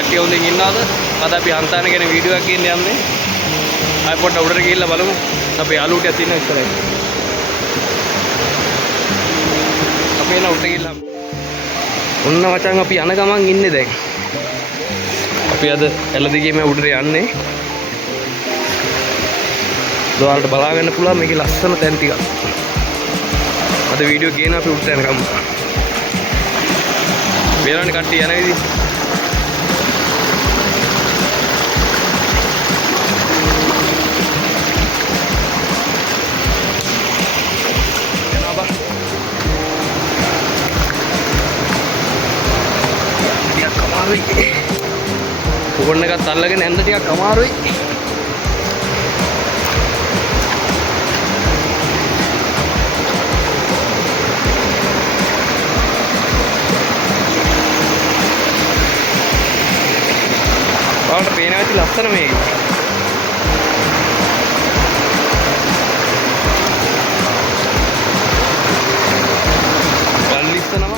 කට්ටිය හොඳින් ඉන්නවද? අද අපි හන්තාන ගැන වීඩියෝ එකක් ගන්න යන්නේ. ආයෙ පොඩ්ඩක් උඩට ගිහිල්ලා බලමු. අපි යාළුවෝ ටිකක් ඉන්න ඉස්සරහින්. අපි එන උඩට ගිහිල්ලා. ඔන්න මචං අපි යන ගමන් ඉන්නේ දැන්. අපි අද එළදිගේ මේ උඩට යන්නේ. ඔයාලට බලා ගන්න පුළුවන් මේකේ ලස්සන තැන් ටිකක්. අද වීඩියෝ ගේන අපි උඩට යන ගමන්. මේරණ කට්ටිය යන විදිහ. ෆෝන් එකත් අල්ලගෙන යන්න ටිකක් අමාරුයි. ඔයාලට පේනවා ඇති ලස්සන මේක. ගල්ලිස්සනම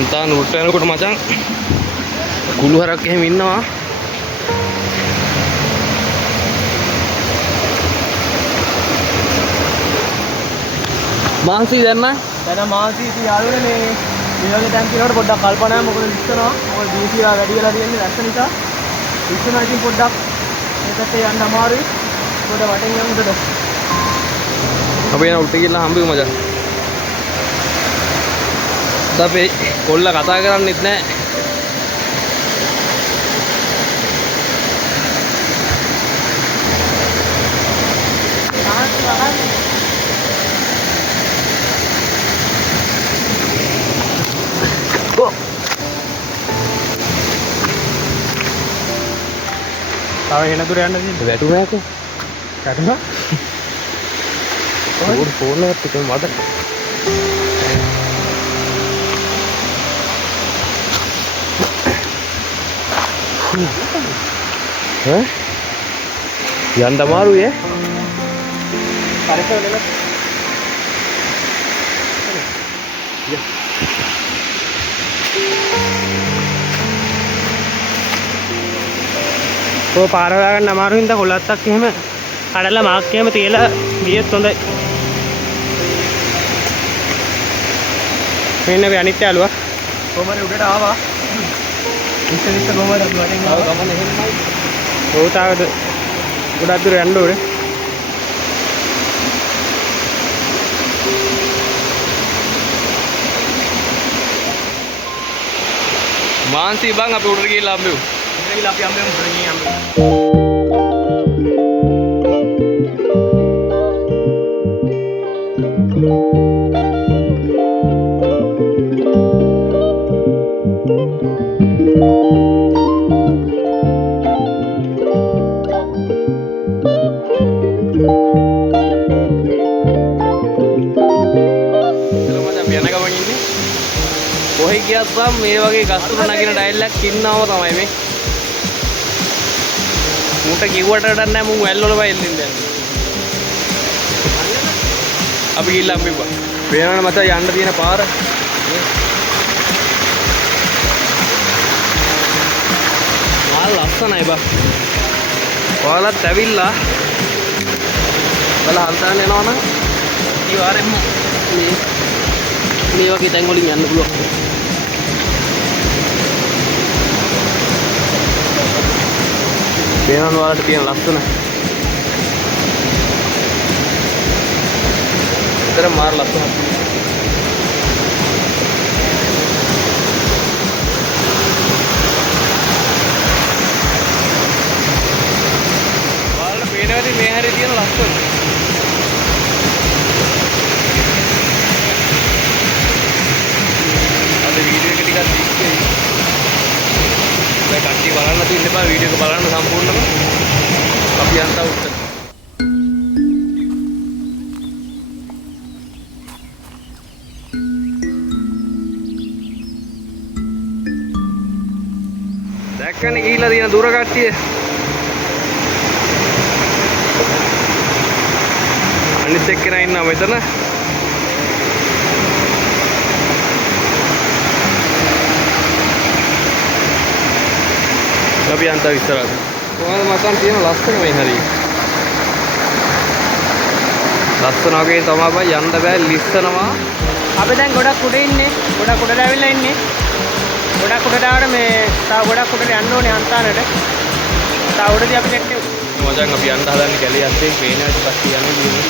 අන්තාන උඩට යනකොට මචං කුළු හරක් එහෙම ඉන්නවා. මාන්සි දැන් මාන්සි යාළුවනේ මේ වගේ තැන් කියනකොට පොඩ්ඩක් කල්පනා මොකද ඉස්සනවා. මොකද DC වැඩි වෙලා තියෙන්නේ නැස්ස නිසා. ඉස්සනවා ඉතින් පොඩ්ඩක් මේකට යන්න අමාරුයි. පොඩ වටෙන් යන්න උඩට. අපි යන උඩට ගිහලා හම්බෙමු මචං. අපේ කොල්ල කතා කරන්නෙත් නෑ. තව එන දුර යන්න තියෙන්නේ. වැටුණාක. වැටුණා? ෆෝන් එකත් එක මට. යන්න අමාරුයි ඈ. පරිසර වෙන. ඔය පාර හොයාගන්න අමාරු හින්දා කොල්ලත්තක් එහෙම කඩලා මාක් එහෙම තියලා ගියත් හොඳයි. මෙන්න අපි අනිත් යාළුවා කොහමද උඩට ආවා. ඉස්සෙල්ලා කොහමද අපි වටෙන් ආව ගමන එහෙමයි. රෝතාවද ගොඩක් දුර යන්න ඕනේ. මාන්සි බං අපි උඩට ගිහලා හම්බෙමු. උඩට ගිහලා අපි හම්බෙමු උඩට ගිහින් හම්බෙමු. කොහේ ගියත් මේ වගේ ගස්තුර නගින ඩයලොග් ඉන්නවම තමයි මේ. මුට කිව්වට වැඩක් නැහැ මුන් වැල් වල බයිල්ලින් දැන්. අපි ගිහිල්ලා අම්බිපා. වෙනවනේ මචං යන්න තියෙන පාර. ඔයාලත් ඇවිල්ලා බලන්න හන්තාන යනවා නම් අනිවාර්යෙන්ම මේ වගේ තැන් වලින් යන්න පුළුවන්. පේනවද ඔයාලට තියෙන ලස්සන? ඒතර මාර ලස්සනක්. ඔයාලට පේනවද මේ හැරේ තියෙන ලස්සන? වීඩියෝ එක ටිකක් දික්කේ. දැන් කට්ටිය බලන්න තියෙන්න එපා වීඩියෝ එක බලන්න සම්පූර්ණව. අපි යන්ට උත්තර. දැක්කනේ ගිහිල්ලා තියෙන දුර කට්ටිය. අනිත් එක්කෙනා ඉන්නවා මෙතන. අපි යන්ට විස්තරات. කොහොමද මචං තියෙන ලස්සන මේ හරිය. ලස්සන වගේ තමයි බයි යන්න බෑ ලිස්සනවා. අපි දැන් ගොඩක් උඩ ඉන්නේ. ගොඩක් උඩට ඇවිල්ලා ඉන්නේ. ගොඩක් උඩට ආවට මේ තව ගොඩක් උඩට යන්න ඕනේ හන්තානට. තව උඩදී අපි නැට්ටේ. මචං අපි යන්න හදන්නේ කැලේ අස්සේ පේන ඇති කට්ටිය යන්නේ දිනේ.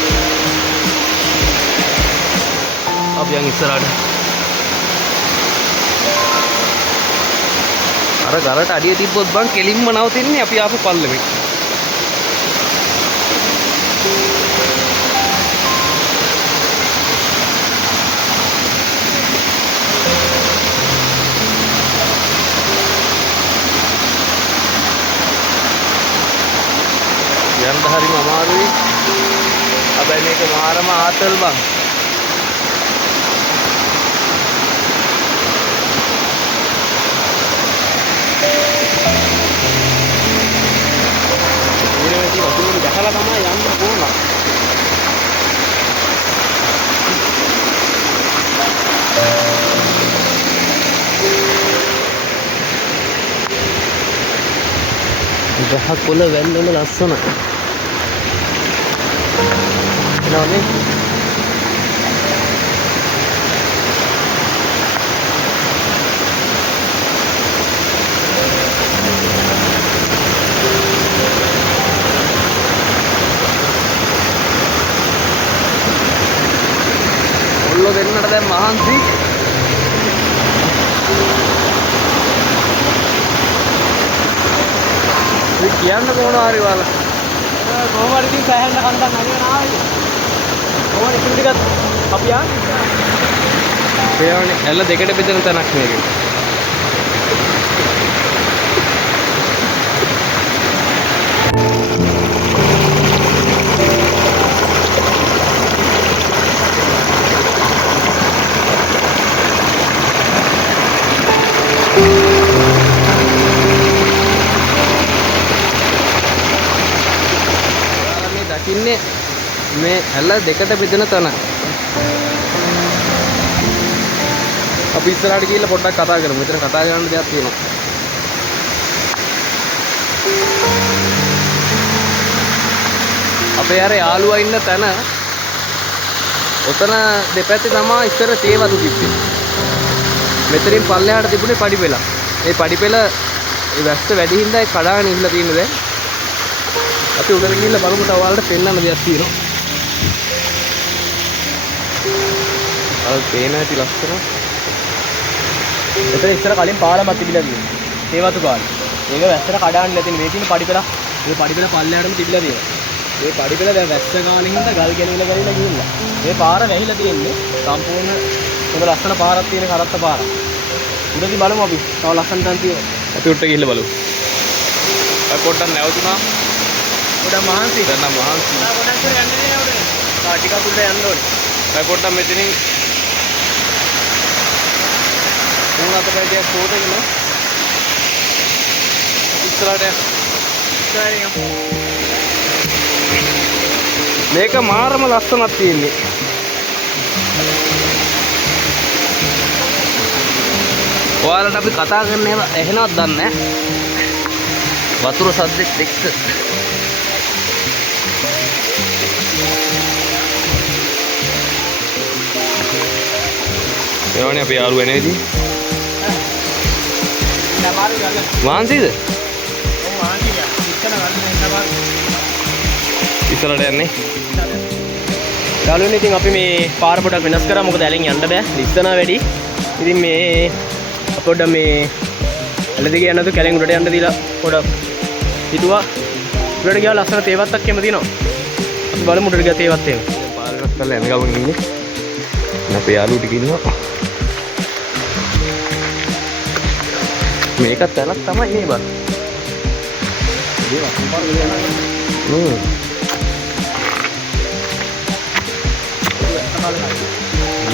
අපි යන් ඉස්සරහට. අර ගලට අඩිය තිබ්බොත් බං කෙලින්ම නවතින්නේ අපි ආපු පල්ලෙමින්. යන්න හරිම අමාරුයි. හැබැයි මේක මාරම ආතල් බං. දැකලා තමයි යන්න ඕන. ගහ කොළ වැල් වල ලස්සන. එනවනේ. දෙන්නට දැන් මහන්සි. මේ කියන්න කොහොමද හරි වල. කොහොම හරි ඉතින් සෑහෙන්න කන්දක් නැගෙන ආවේ. කොහොමද ඉතින් ටිකක් අපි යන්නේ. ඒවනේ ඇල්ල දෙකට බෙදෙන තැනක් මේක. දකින්නේ මේ ඇල්ල දෙකට බෙදෙන තැන. අපි ඉස්සරහට ගිහිල්ලා පොඩ්ඩක් කතා කරමු. මෙතන කතා කරන්න දෙයක් තියෙනවා. අපේ අර යාළුවා ඉන්න තැන ඔතන දෙපැත්තේ තමයි ඉස්සර තේවතු තිබ්බේ. මෙතනින් පල්ලෙහාට තිබුණේ පඩිපෙළ. මේ පඩිපෙළ ඒ වැස්ස වැඩි හින්දා ඒ කඩාගෙන ඉහිලා තියෙන දැන්. අපි උඩට ගිහිල්ලා බලමු තව ඔයාලට පෙන්නන්න දෙයක් තියෙනවා. අර පේන ඇති ලස්සන. එතන ඉස්සර කලින් පාලමක් තිබිලා තියෙනවා. තේවතු පාලම. ඒක වැස්සට කඩාන්න නැතිනේ. මේ තියෙන පඩිපෙළ. මේ පඩිපෙළ පල්ලෙහාටම තිබිලා තියෙනවා. මේ පඩිපෙළ දැන් වැස්ස ගානේ හින්දා ගල් ගැනීමලා ගිහිල්ලා. මේ පාර වැහිලා තියෙන්නේ සම්පූර්ණ හොඳ ලස්සන පාරක් තියෙන කරත්ත පාරක්. උඩදී බලමු අපි. තව ලස්සන තැන් තියෙනවා. අපි උඩට ගිහිල්ලා බලමු. අපි පොඩ්ඩක් නැවතුණා. ගොඩක් මහන්සි. දැන් නම් මහන්සි. ගොඩක් දුර යන්නේ නෑ උඩ. ටිකක් උඩ යන්න ඕනේ. අපි පොඩ්ඩක් මෙතනින් උන් අතට ටිකක් ෆෝටෝ ගන්න. ඉස්සරහට මේක මාරම ලස්සනක් තියෙන්නේ. ඔයාලට අපි කතා කරන ඒවා ඇහෙනවද දන්නේ නැහැ. වතුර සද්දෙත් එක්ක එනවනේ අපේ යාළුවා එන ඉතින්. නමාරු ගන්න. මාන්සිද? ඔව් මාන්සිය. ඉස්සන ගන්න නමාරු. ඉස්සරහට යන්නේ. යාළුවනේ ඉතින් අපි මේ පාර පොඩක් වෙනස් කරා මොකද ඇලෙන් යන්න බෑ. ලිස්සනා වැඩි. ඉතින් මේ පොඩ්ඩක් මේ ඇල දිගේ යන්නතු කැලෙන් උඩට යන්න දීලා පොඩක් හිතුවා. උඩට ගියා ලස්සන තේවත්තක් එම තියෙනවා. අපි බලමු උඩට ගියා තේවත් එහෙම. පාර වෙනස් කරලා යන ගමන් ඉන්නේ. අපේ යාළුවෝ ටික ඉන්නවා. මේකත් තැනක් තමයි නේ බං.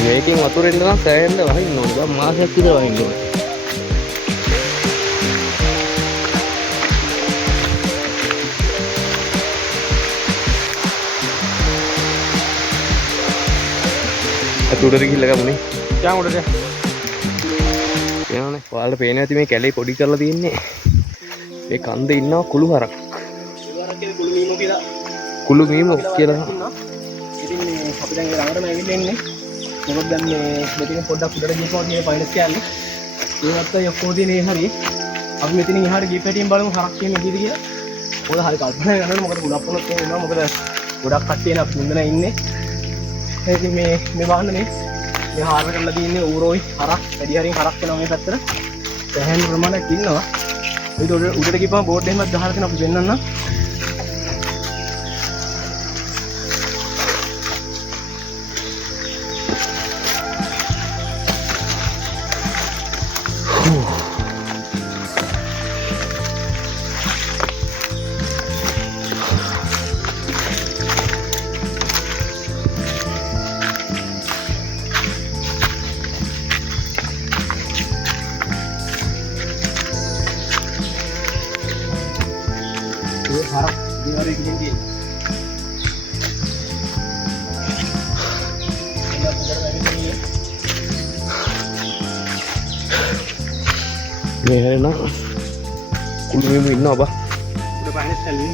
මේකෙන් වතුරෙන් නම් සෑහෙන්න වහින්න ඕනේ. බං මාසයක් විතර වහින්න ඕනේ. උඩට ගිහිල්ලා ගමුනේ. යන් උඩට. එනවනේ. ඔයාලට පේන්නේ නැති මේ කැලේ පොඩි කරලා තියෙන්නේ. මේ කන්දේ ඉන්නවා කුළු හරක්. කුළු මීමෝ කියලා. කුළු මීමෝ කියලා. ඉතින් මේ අපි දැන් ළඟටම ඇවිල්ලා ඉන්නේ. මොකද දැන් මේ මෙතන පොඩ්ඩක් උඩට ගිහපුවා මේ පයින්ස් කෑල්ලේ. ඒවත් අය ඔක්කොම දිනේ හරි. අපි මෙතනින් එහාට ගිහ පැටියෙන් බලමු හරක් කියන්නේ කීයද කියලා. මොකද හරි කල්පනා කරනවා මොකද ගොඩක් වුණොත් එනවා මොකද ගොඩක් කට්ටිය නේ අපි මුන්දන ඉන්නේ. ඉතින් මේ වාහනේ මේ හාර කරලා තියෙන්නේ ඌරෝයි හරක් වැඩි හරින් හරක් වෙනවා මේ පැත්තට. සෑහෙන ප්‍රමාණයක් ඉන්නවා. ඒක උඩට ගිහපම බෝඩ් එකෙන්වත් ගහලා තියෙනවා අපි වෙන්නන්න. harap di hari ini. Ini hari nak kulit ini apa? Udah panas sekali.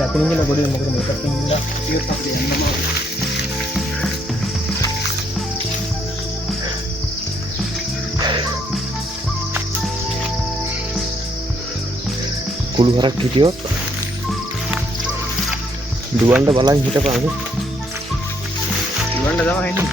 Ya, ini lah boleh mau kita tinggal dia sampai yang mau. Kulit harak gitu. Duanda balang kita apa? Duanda sama ini.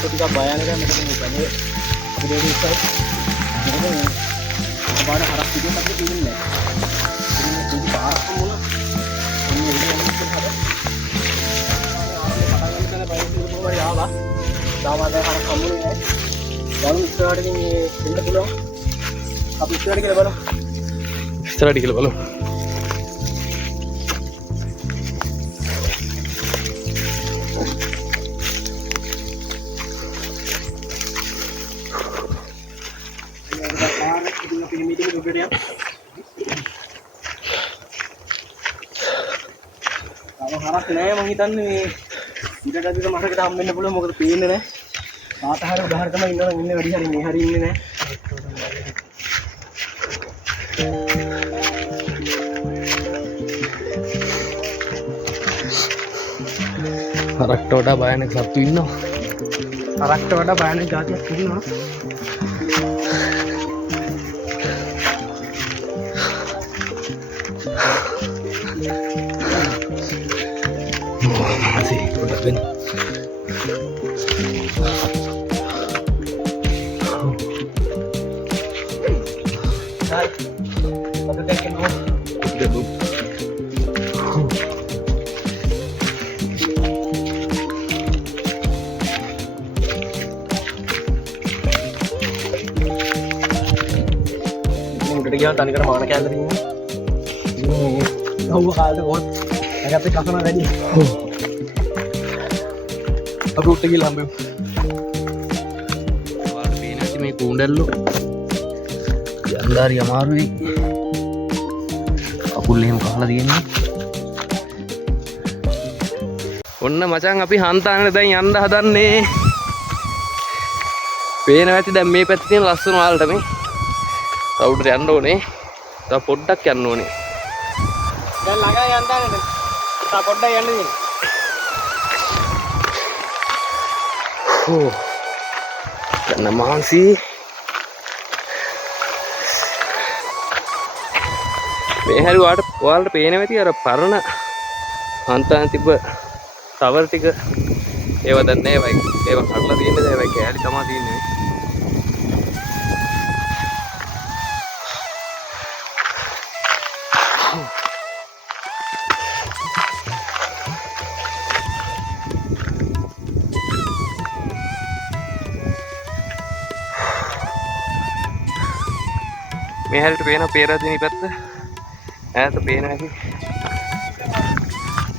Ketika bayangkan mereka misalnya video riset, mereka kepada harap video tapi ini nih, ini parah semua, ini yang mungkin ada. Ini kan bayar dulu baru ya lah, sama ada harap kamu nih, baru istirahat ini pindah pulang, tapi istirahat kita baru. Istirahat kita baru. harap naya mong hitannya tidak ada kita masa kita ambil dulu mau ke pin nih saat hari udah hari kemarin ini hari ini nih harak toda bayar nih satu ini harak toda bayar nih jadi ini Masih udah ben. Hai. Ada dekin oh. Udah bu. උඩට ගියාම තනිකර මාන කැලේ තියෙනවා. කවුව කාලේ කොහොත් නැගත් කසන වැඩි. අපි උඩට ගිහලා හම්බෙමු. ඔයාලට පේන ඇති මේ කූණ්ඩල්ලෝ. යන්දාරි අමාරුයි. කකුල් එහෙම කහලා තියෙන්නේ. ඔන්න මචං අපි හන්තානෙට දැන් යන්න හදන්නේ. පේනවා ඇති දැන් මේ පැත්තේ තියෙන ලස්සන ඔයාලට මේ. තව උඩට යන්න ඕනේ. තව පොඩ්ඩක් යන්න ඕනේ. දැන් ළඟා යන්න දාන්න. තා පොඩ්ඩක් යන්න දෙන්න. ඕ. දැන් මාන්සි. මේ හැරි ඔයාලට පේනවා ඇති අර පරණ හන්තාන තිබ්බ ටවර් ටික ඒව දැන් නෑ ඒව කඩලා තියෙන්නේ දැන් ඒවයි කෑලි තමයි තියෙන්නේ. මේ හැරට පේන පේරාදෙනි පැත්ත ඈත පේන හැටි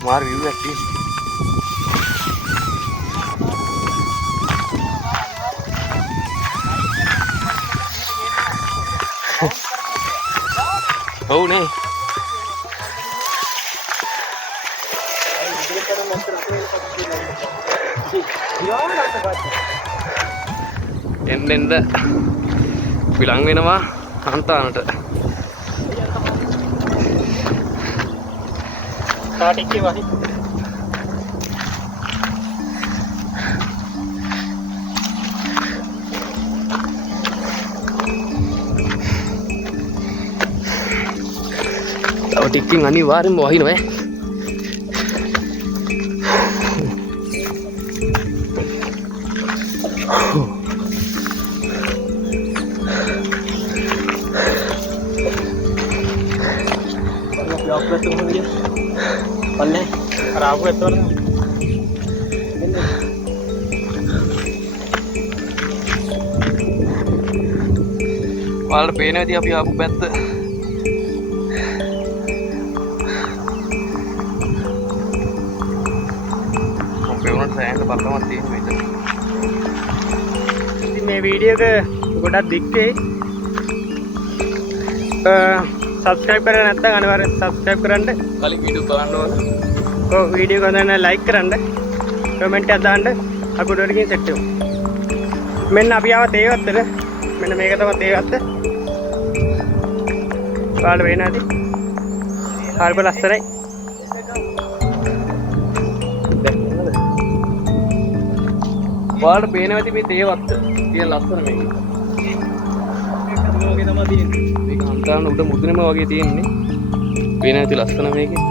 මාර view එකක් තියෙනවා. ඔව් නේ එන්න පිළං වෙනවා හන්තානට. තාටික්කේ වහි. තව ටිකකින් අනිවාර්යෙන්ම වහිනවා. Aku tunggu dia. Palle. Arabu itu orang. ඔයාලට පේන ඇති අපි ආපු පැත්ත. අපේ උනට සෑහෙන බලමක් තියෙනවා ඉතින්. ඉතින් මේ වීඩියෝ එක ගොඩක් දික්කේ. සබස්ක්‍රයිබ් කරලා නැත්නම් අනිවාර්යෙන් සබස්ක්‍රයිබ් කරන්න. කලින් වීඩියෝ බලන්න ඕන. ඔව් වීඩියෝ එක ගන්න ලයික් කරන්න. කමෙන්ට් එකක් දාන්න. අපි උඩරකින් සෙට් වෙමු. මෙන්න අපි ආව තේවත්තට. මෙන්න මේක තමයි තේවත්ත. ඔයාලා වෙන ඇති. හරිම ලස්සනයි. ඔයාලට පේනවා ඇති මේ තේවත්ත. කියන ලස්සන මේක. මේක තමයි තියෙන්නේ. මේක හන්තාන උඩ මුදුනේම වගේ තියෙන්නේ. පේන ඇති ලස්සන මේකේ.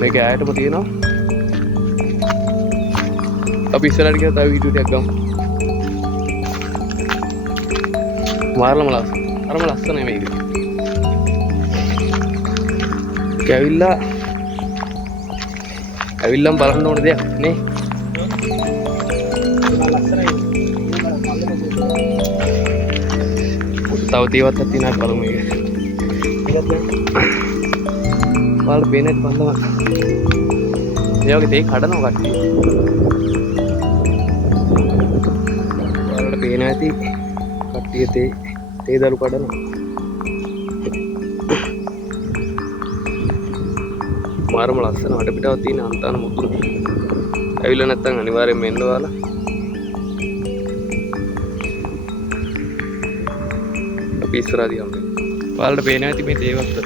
මේක ආයතම තියෙනවා. අපි ඉස්සරහට ගියා තව වීඩියෝ ටිකක් ගමු. මාරලම ලස්සන. අරම ලස්සනයි මේක. ඇවිල්ලාම බලන්න ඕන දෙයක් නේ. තව තේවත්තක් තියෙනවා බලමු මේක. ඔයාලට පේන ඇති බන්දම. ඒ වගේ තේ කඩනවා කට්ටිය. ඔයාලට පේන ඇති කට්ටිය තේ දළු කඩනවා. මාරම ලස්සන වටපිටාවක් තියෙන හන්තාන මුදුන. ඇවිල්ලා නැත්නම් අනිවාර්යෙන්ම එන්න ඔයාලා. අපි ඉස්සරහදී හම්බෙමු. ඔයාලට පේනවා ඇති මේ තේවත්ත.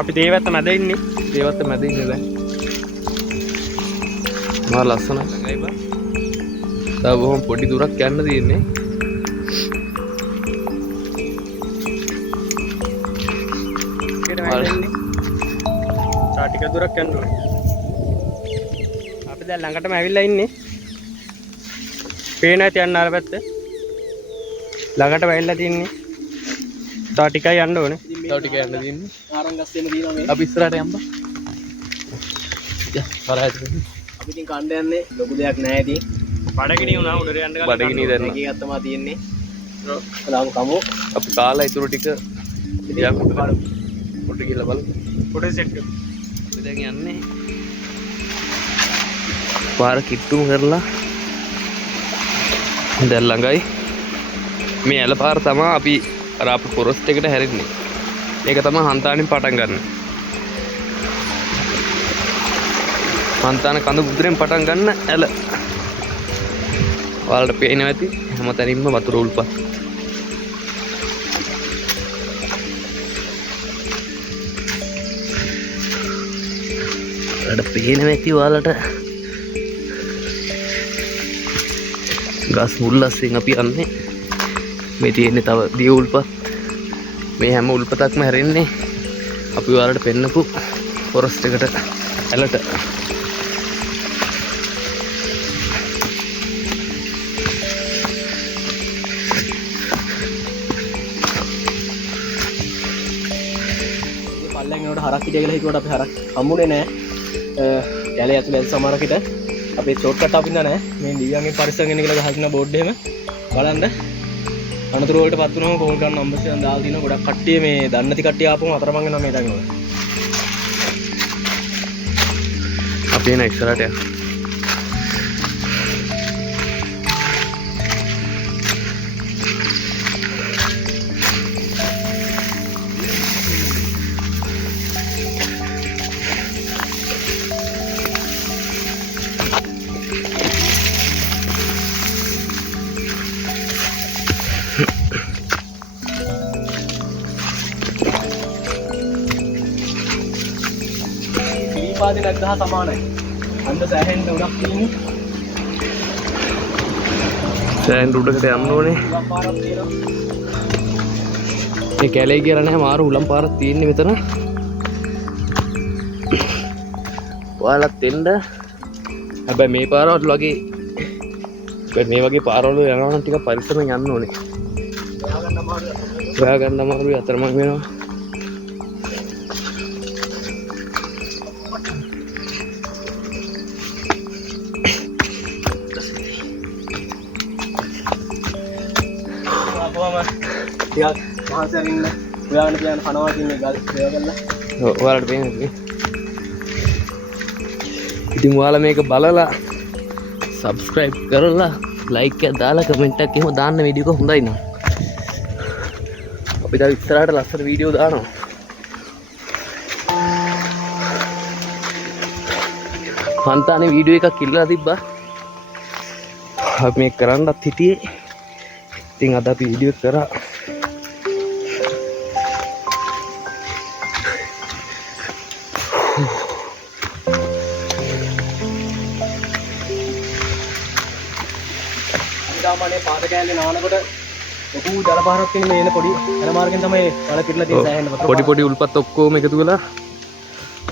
අපි තේවත්ත මැද ඉන්නේ. තේවත්ත මැද ඉන්නේ දැන්. මාර ලස්සනයි. ළඟයි බා. තව බොහොම පොඩි දුරක් යන්න තියෙන්නේ. ටික දුරක් යන්න ඕනේ. දැන් ළඟටම ඇවිල්ලා ඉන්නේ. පේන ඇති යන්න අර පැත්තේ. ළඟටම ඇවිල්ලා තින්නේ. තව ටිකයි යන්න ඕනේ. තව ටික යන්න තියෙන්නේ. ආරංගස්සෙම දිනවා මේ. අපි ඉස්සරහට යම්බා. කරාද? අපි ඉතින් කණ්ඩ යන්නේ ලොකු දෙයක් නැහැ ඉතින්. බඩගිනි වුණා උඩට යන්න ගන්න. බඩගිනි දැන්. එකේ ගත්තමා තියෙන්නේ. ලාමු කමු. අපි කාලා ඉතුරු ටික යමු බලමු. පොඩ්ඩ ගිහලා බලමු. ෆොටෝ සෙට් කරමු. අපි දැන් යන්නේ. පාර කිට්ටුම කරලා දැන් ළඟයි. මේ ඇල පාර තමයි අපි අර අපේ ෆොරස්ට් එකට හැරෙන්නේ. මේක තමයි හන්තානෙන් පටන් ගන්න. හන්තාන කඳු බුදුරෙන් පටන් ගන්න ඇල. ඔයාලට පේනවා ඇති හැමතැනින්ම වතුර උල්පත්. ඔයාලට පේනවා ඇති ඔයාලට ගස් මුල් අස්සෙන් අපි යන්නේ. මේ තියෙන්නේ තව දිය උල්පත්. මේ හැම උල්පතක්ම හැරෙන්නේ අපි ඔයාලට පෙන්නපු ෆොරස්ට් එකට ඇලට. පල්ලෙන් යනකොට හරක් හිටිය කියලා හිතුවට අපි හරක් හම්බුනේ නැහැ. කැලේ ඇතුලේ සමහරකට අපි ෂෝට් කට් අපින්ද නැහැ. මේ දිව්‍යංගේ පරිස්සම් වෙන කියලා ගහගෙන බෝඩ් එහෙම බලන්න. අනතුරු වලට පත් වුණාම කෝල් ගන්න නම්බර් එකෙන් දාලා දිනවා. ගොඩක් කට්ටිය මේ දන්නේ නැති කට්ටිය ආපුවම අතරමං වෙනවා මේ දකින්න. අපි එන ඉස්සරහට යන්න. පාදේ 1000 සමානයි. අන්න සෑහෙන්න උඩක් තියෙන්නේ. සෑහෙන්න උඩකට යන්න ඕනේ. උඩක් පාරක් තියෙනවා. මේ කැලේ කියලා නැහැ මාරු උලම් පාරක් තියෙන්නේ මෙතන. ඔයාලත් එන්න. හැබැයි මේ පාරවල් වගේ මේ වගේ පාරවල් යනවා නම් ටිකක් පරිස්සමෙන් යන්න ඕනේ. හොයාගන්න අමාරුයි අතරමං වෙනවා. ටිකක් මහන්සියෙන් ඉන්න. ඔයාලට plan කනවා කියන්නේ ගල් සේව කරලා. ඔව් ඔයාලට පේන්නේ. ඉතින් ඔයාලා මේක බලලා subscribe කරලා like එකක් දාලා comment එකක් එහෙම දාන්න වීඩියෝ එක හොඳයි නේද? අපි දැන් ඉස්සරහට ලස්සන වීඩියෝ දානවා. හන්තානේ වීඩියෝ එකක් ඉල්ලලා තිබ්බා. අපි මේක කරන්නත් හිටියේ. ඉතින් අද අපි වීඩියෝ එක කරා. අනිදාමනේ පාද කෑල්ලේ නානකොට ලොකු ජලපාරක් තියෙන මේ එන පොඩි යන මාර්ගෙන් තමයි වල පිරලා තියෙන සෑහෙන වතුර. පොඩි පොඩි උල්පත් ඔක්කොම එකතු වෙලා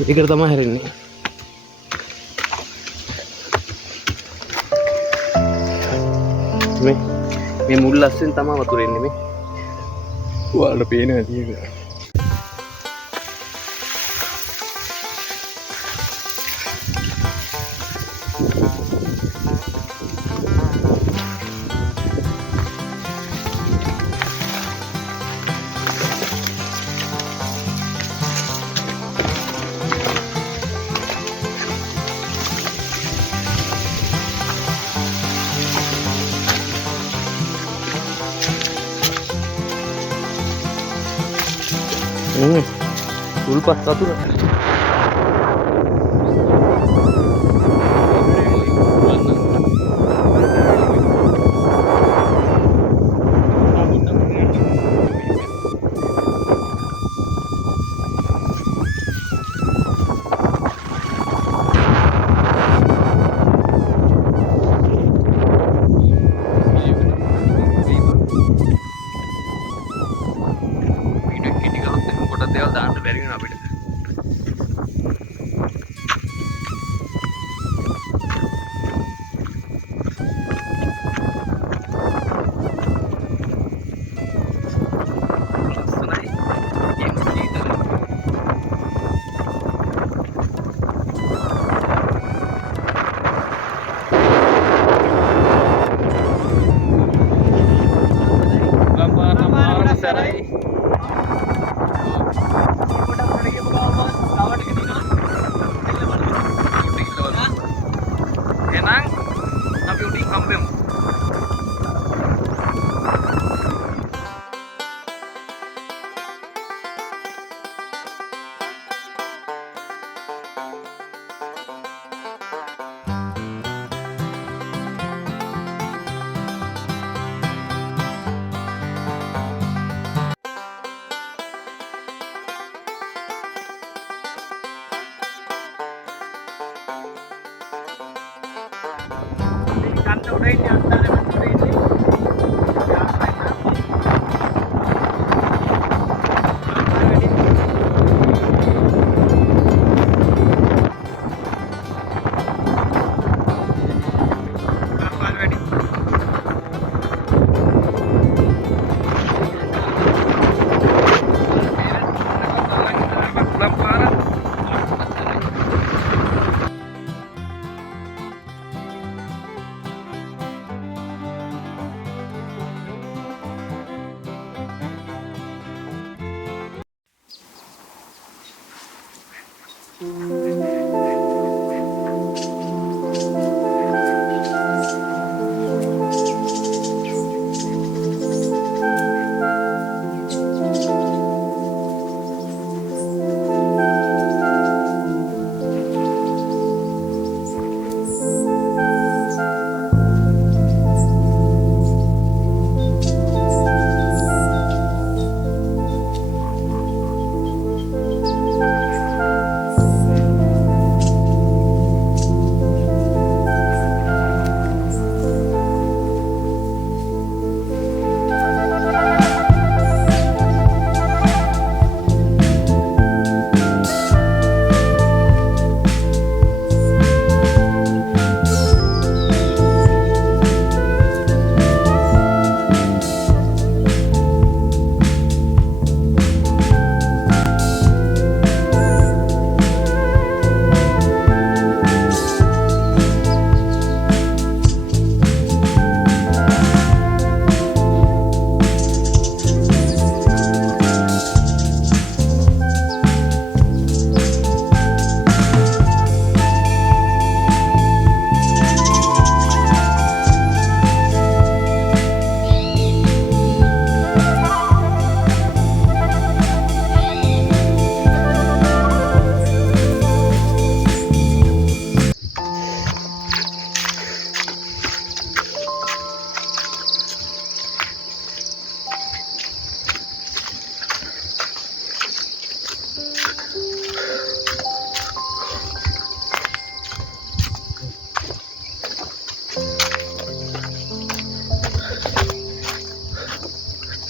ඒකට තමයි හැරෙන්නේ. මේ මුල් අස්සෙන් තමයි වතුර එන්නේ මේ. ඔයාලට පේනවා ඇති ඒක. උල්පත් වතුර. දේවල් දාන්න බැරි වෙනවා අපිට. ගන්න උඩ ඉන්නේ අන්තරේ උඩ ඉන්නේ.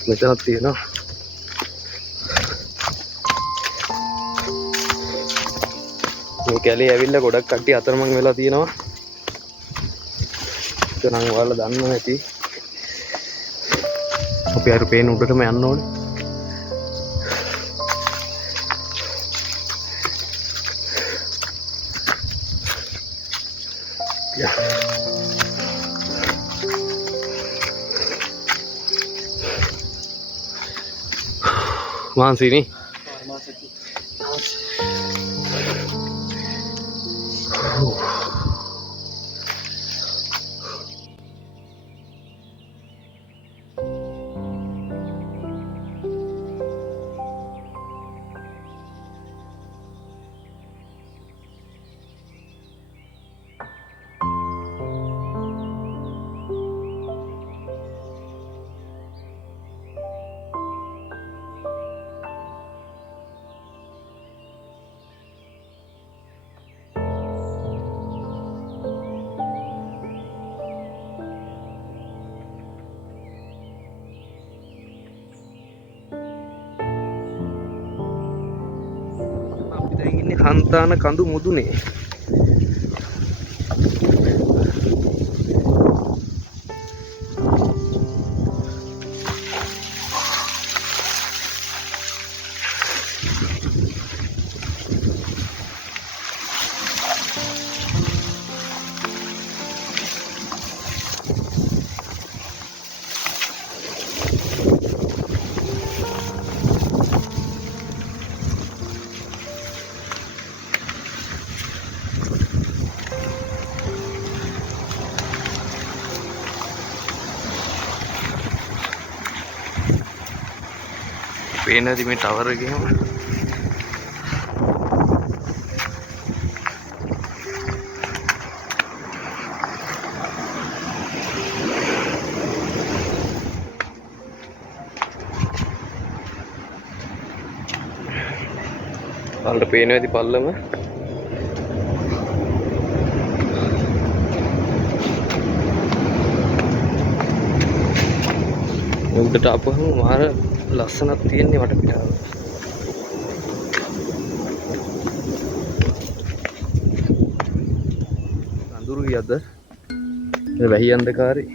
මෙතනක් තියෙනවා. මේ කැලේ ඇවිල්ලා ගොඩක් කට්ටිය අතරමං වෙලා තියෙනවා. ඒක නම් ඔයාලා දන්නව ඇති. අපි අර පේන උඩටම යන්න ඕනේ. Mansi nih. Ini Hantana Kandu Mudune. පේනද මේ ටවර් එකේම බලන්න පේනවා ඉතින් පල්ලම උඩට ආපුවම මාර ලස්සනක් තියෙන්නේ වටපිටාව. අඳුරුයි අද. ඒ වැහි අන්ධකාරේ.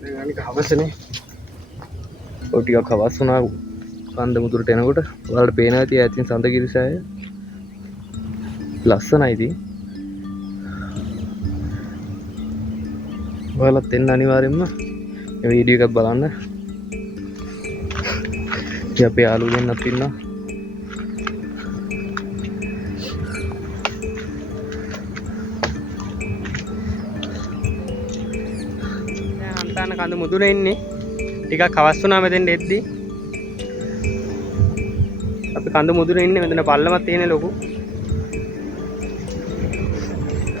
දැන් අනික හවසනේ. ඔය ටිකක් හවස් වුණා කන්ද මුදුරට එනකොට. ඔයාලට පේනවා ඇති ඈතින් සඳකිරිසෑය. ලස්සනයි ඉතින්. ඔයාලත් එන්න අනිවාර්යෙන්ම මේ වීඩියෝ එකක් බලන්න. ඉතින් අපේ යාළුවෝ දෙන්නත් ඉන්නවා. දැන් හන්තාන කඳ මුදුනේ ඉන්නේ. ටිකක් හවස් වුණා මෙතෙන් එද්දි. අපි කඳ මුදුනේ ඉන්නේ. මෙතන පල්ලමක් තියෙන ලොකු.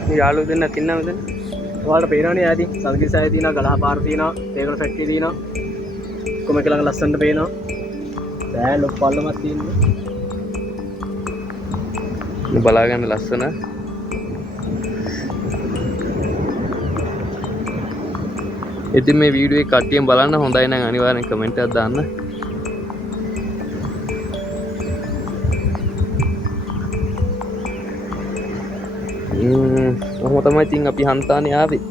මේ යාළුවෝ දෙන්නත් ඉන්නවා මෙතන. ඔයාලට පේනවනේ ඈතින් සල්ගිරිසෑය තියෙනවා, ගලහ පාර තියෙනවා, තේගල ෆැක්ටරි තියෙනවා. කොම එක ළඟ ලස්සනට පේනවා. සෑය ලොකු පල්ලමක් තියෙනවා. මේ බලා ගන්න ලස්සන. ඉතින් මේ වීඩියෝ එක කට්ටියෙන් බලන්න හොඳයි නම් අනිවාර්යෙන් කමෙන්ට් එකක් දාන්න. ඔහොම තමයි ඉතින් අපි හන්තානේ ආවේ.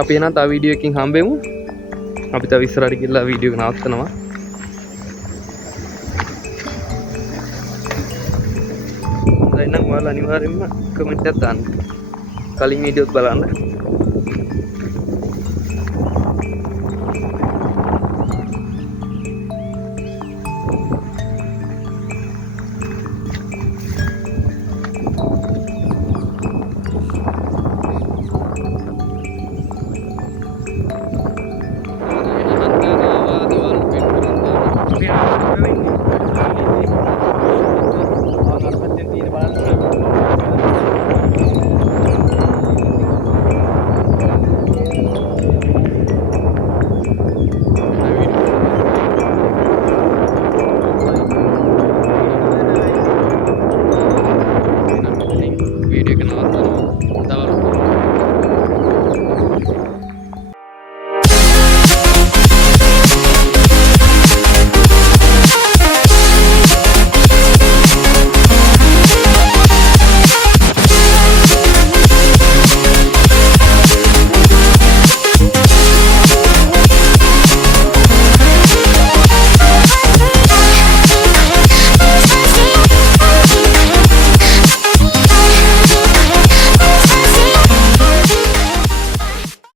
අපි එනවා තව වීඩියෝ එකකින් හම්බෙමු. අපි තව ඉස්සරහට ගිහලා වීඩියෝ එක නවත්තනවා. හොඳයි නම් ඔයාලා අනිවාර්යෙන්ම කමෙන්ට් එකක් දාන්න. කලින් වීඩියෝත් බලන්න.